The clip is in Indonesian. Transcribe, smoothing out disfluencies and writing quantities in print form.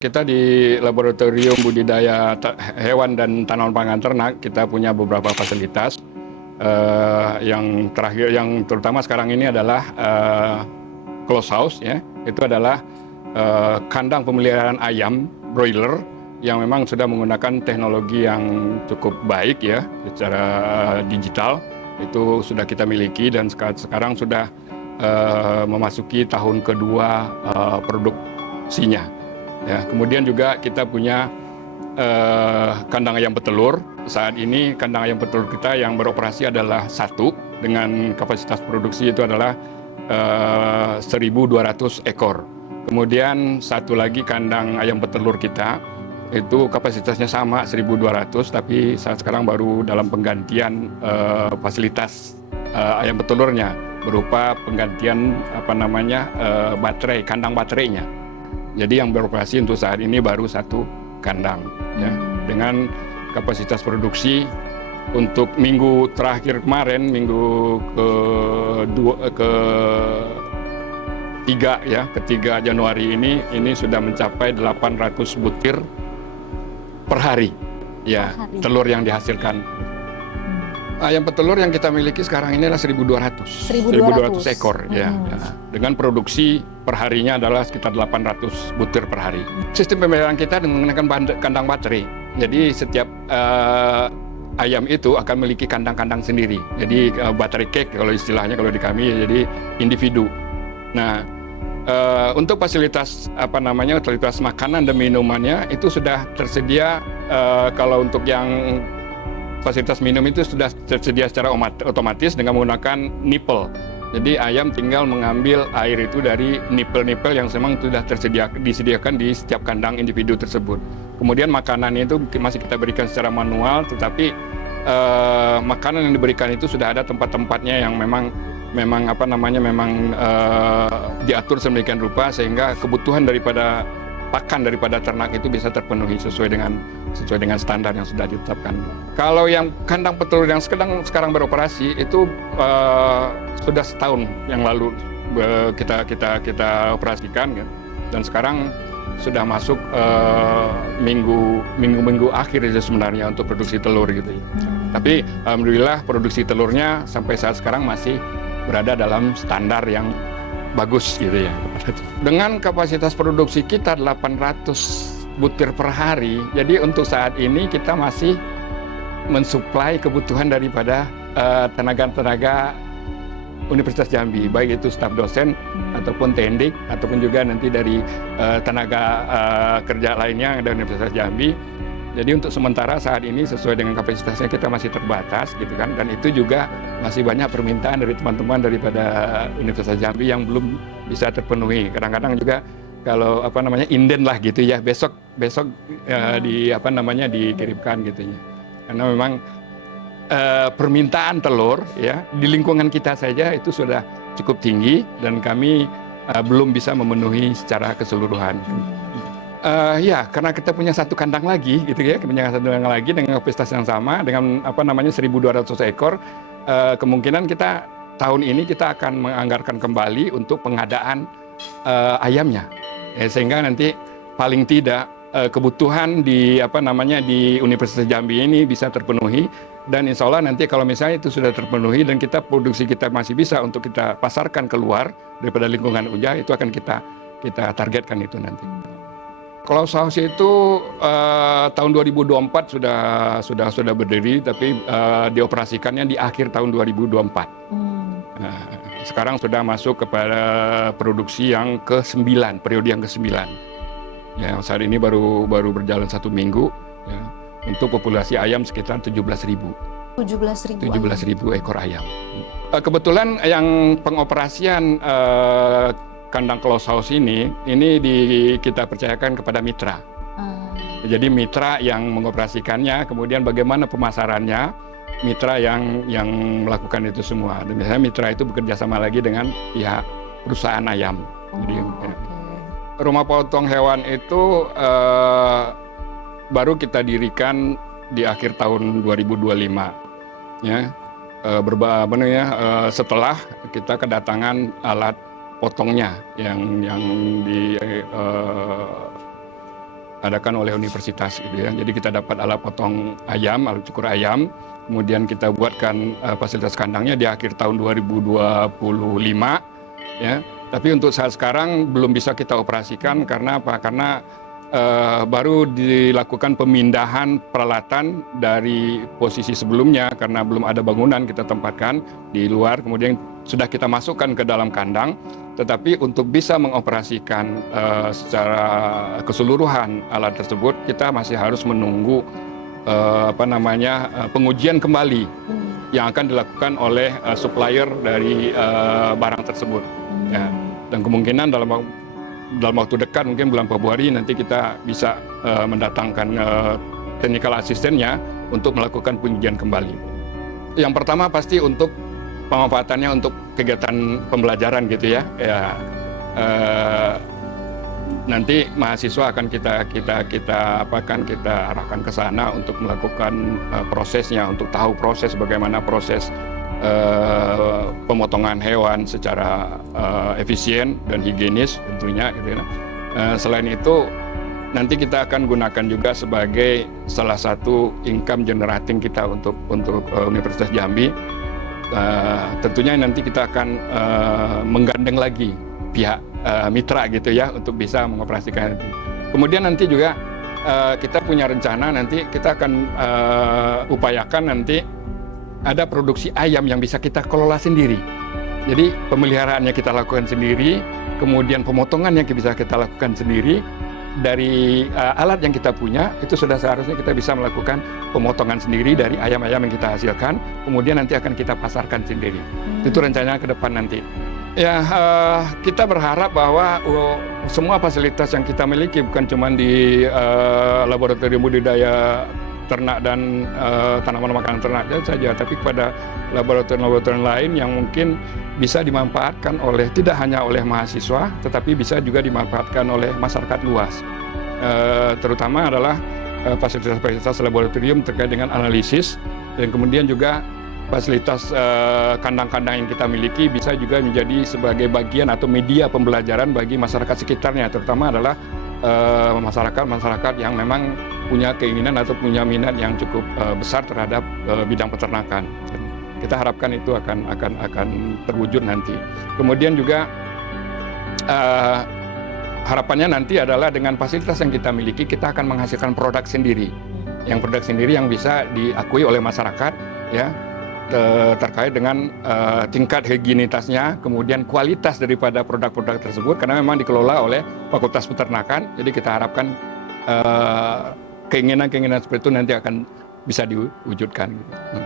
Kita di Laboratorium Budidaya Hewan dan Tanaman Pangan Ternak, kita punya beberapa fasilitas. Yang terakhir, yang terutama sekarang ini adalah close house, ya. Itu adalah kandang pemeliharaan ayam broiler yang memang sudah menggunakan teknologi yang cukup baik, ya, secara digital. Itu sudah kita miliki dan sekarang sudah memasuki tahun kedua produksinya. Ya, kemudian juga kita punya kandang ayam petelur. Saat ini kandang ayam petelur kita yang beroperasi adalah satu, dengan kapasitas produksi itu adalah 1.200 ekor. Kemudian satu lagi kandang ayam petelur kita, itu kapasitasnya sama 1.200, tapi saat sekarang baru dalam penggantian fasilitas ayam petelurnya, berupa penggantian baterai, kandang baterainya. Jadi yang beroperasi untuk saat ini baru satu kandang, ya, dengan kapasitas produksi untuk minggu terakhir kemarin, minggu ketiga Januari ini sudah mencapai 800 butir per hari, ya, telur yang dihasilkan. Ayam petelur yang kita miliki sekarang ini adalah 1.200 ekor, ya. Dengan produksi perharinya adalah sekitar 800 butir per hari. Sistem pemeliharaan kita menggunakan kandang baterai. Jadi setiap ayam itu akan memiliki kandang-kandang sendiri. Jadi baterai cage kalau istilahnya kalau di kami, jadi individu. Nah, untuk fasilitas fasilitas makanan dan minumannya itu sudah tersedia. Kalau untuk yang fasilitas minum itu sudah tersedia secara otomatis dengan menggunakan nipple. Jadi ayam tinggal mengambil air itu dari nipple-nipple yang memang sudah disediakan di setiap kandang individu tersebut. Kemudian makanan itu masih kita berikan secara manual, tetapi makanan yang diberikan itu sudah ada tempat-tempatnya yang memang diatur sedemikian rupa sehingga kebutuhan daripada pakan daripada ternak itu bisa terpenuhi sesuai dengan standar yang sudah ditetapkan. Kalau yang kandang petelur yang sekarang beroperasi itu sudah setahun yang lalu kita operasikan, ya. Dan sekarang sudah masuk minggu akhir itu sebenarnya untuk produksi telur, gitu, ya. Tapi alhamdulillah produksi telurnya sampai saat sekarang masih berada dalam standar yang bagus, gitu, ya. Dengan kapasitas produksi kita 800 butir per hari, jadi untuk saat ini kita masih mensuplai kebutuhan daripada tenaga-tenaga Universitas Jambi, baik itu staf dosen ataupun tendik ataupun juga nanti dari tenaga kerja lainnya dari Universitas Jambi. Jadi untuk sementara saat ini sesuai dengan kapasitasnya kita masih terbatas, gitu kan, dan itu juga masih banyak permintaan dari teman-teman daripada Universitas Jambi yang belum bisa terpenuhi. Kadang-kadang juga kalau inden lah, gitu, ya, besok dikirimkan, gitu, ya. Karena memang permintaan telur, ya, di lingkungan kita saja itu sudah cukup tinggi dan kami belum bisa memenuhi secara keseluruhan. Ya, karena kita punya satu kandang lagi, gitu, ya, punya satu kandang lagi dengan kapasitas yang sama dengan 1.200 ekor. Kemungkinan kita tahun ini kita akan menganggarkan kembali untuk pengadaan ayamnya, ya, sehingga nanti paling tidak kebutuhan di Universitas Jambi ini bisa terpenuhi, dan insya Allah nanti kalau misalnya itu sudah terpenuhi dan produksi kita masih bisa untuk kita pasarkan keluar daripada lingkungan UJA, itu akan kita targetkan itu nanti. Close house itu tahun 2024 sudah berdiri, tapi dioperasikannya di akhir tahun 2024. Sekarang sudah masuk kepada produksi yang ke-9, periode yang ke-9. Ya, saat ini baru berjalan 1 minggu, ya, untuk populasi ayam sekitar 17.000. 17.000 ekor ayam. Kebetulan yang pengoperasian kandang close house ini kita percayakan kepada mitra. Jadi mitra yang mengoperasikannya, kemudian bagaimana pemasarannya, mitra yang melakukan itu semua. Dan biasanya mitra itu bekerja sama lagi dengan pihak perusahaan ayam. Jadi, rumah potong hewan itu baru kita dirikan di akhir tahun 2025, ya. Setelah kita kedatangan alat potongnya yang diadakan oleh universitas gitu ya. Jadi kita dapat alat potong ayam, alat cukur ayam, kemudian kita buatkan fasilitas kandangnya di akhir tahun 2025 ya. Tapi untuk saat sekarang belum bisa kita operasikan karena apa? Karena baru dilakukan pemindahan peralatan dari posisi sebelumnya karena belum ada bangunan kita tempatkan di luar, kemudian sudah kita masukkan ke dalam kandang. Tetapi untuk bisa mengoperasikan secara keseluruhan alat tersebut, kita masih harus menunggu pengujian kembali yang akan dilakukan oleh supplier dari barang tersebut. Ya. Dan kemungkinan dalam waktu dekat, mungkin bulan Februari nanti kita bisa mendatangkan technical assistant-nya untuk melakukan pengujian kembali. Yang pertama pasti untuk pemanfaatannya untuk kegiatan pembelajaran gitu ya. Nanti mahasiswa akan kita arahkan ke sana untuk melakukan prosesnya, untuk tahu proses bagaimana proses pemotongan hewan secara efisien dan higienis tentunya gitu ya. Selain itu nanti kita akan gunakan juga sebagai salah satu income generating kita untuk Universitas Jambi. Tentunya nanti kita akan menggandeng lagi pihak mitra gitu ya untuk bisa mengoperasikan itu. Kemudian nanti juga kita punya rencana nanti kita akan upayakan nanti ada produksi ayam yang bisa kita kelola sendiri. Jadi pemeliharaannya kita lakukan sendiri, kemudian pemotongan yang bisa kita lakukan sendiri. Dari alat yang kita punya, itu sudah seharusnya kita bisa melakukan pemotongan sendiri dari ayam-ayam yang kita hasilkan, kemudian nanti akan kita pasarkan sendiri. Itu rencananya ke depan nanti. Ya, kita berharap bahwa semua fasilitas yang kita miliki bukan cuma di laboratorium budidaya ternak dan tanaman makanan ternak saja, tapi pada laboratorium-laboratorium lain yang mungkin bisa dimanfaatkan tidak hanya oleh mahasiswa, tetapi bisa juga dimanfaatkan oleh masyarakat luas. Terutama adalah fasilitas-fasilitas laboratorium terkait dengan analisis, dan kemudian juga fasilitas kandang-kandang yang kita miliki bisa juga menjadi sebagai bagian atau media pembelajaran bagi masyarakat sekitarnya, terutama adalah masyarakat yang memang punya keinginan atau punya minat yang cukup besar terhadap bidang peternakan. Kita harapkan itu akan terwujud nanti. Kemudian juga harapannya nanti adalah dengan fasilitas yang kita miliki, kita akan menghasilkan produk sendiri, yang bisa diakui oleh masyarakat, ya, terkait dengan tingkat higienitasnya, kemudian kualitas daripada produk-produk tersebut, karena memang dikelola oleh Fakultas Peternakan. Jadi kita harapkan keinginan-keinginan seperti itu nanti akan bisa diwujudkan. Gitu.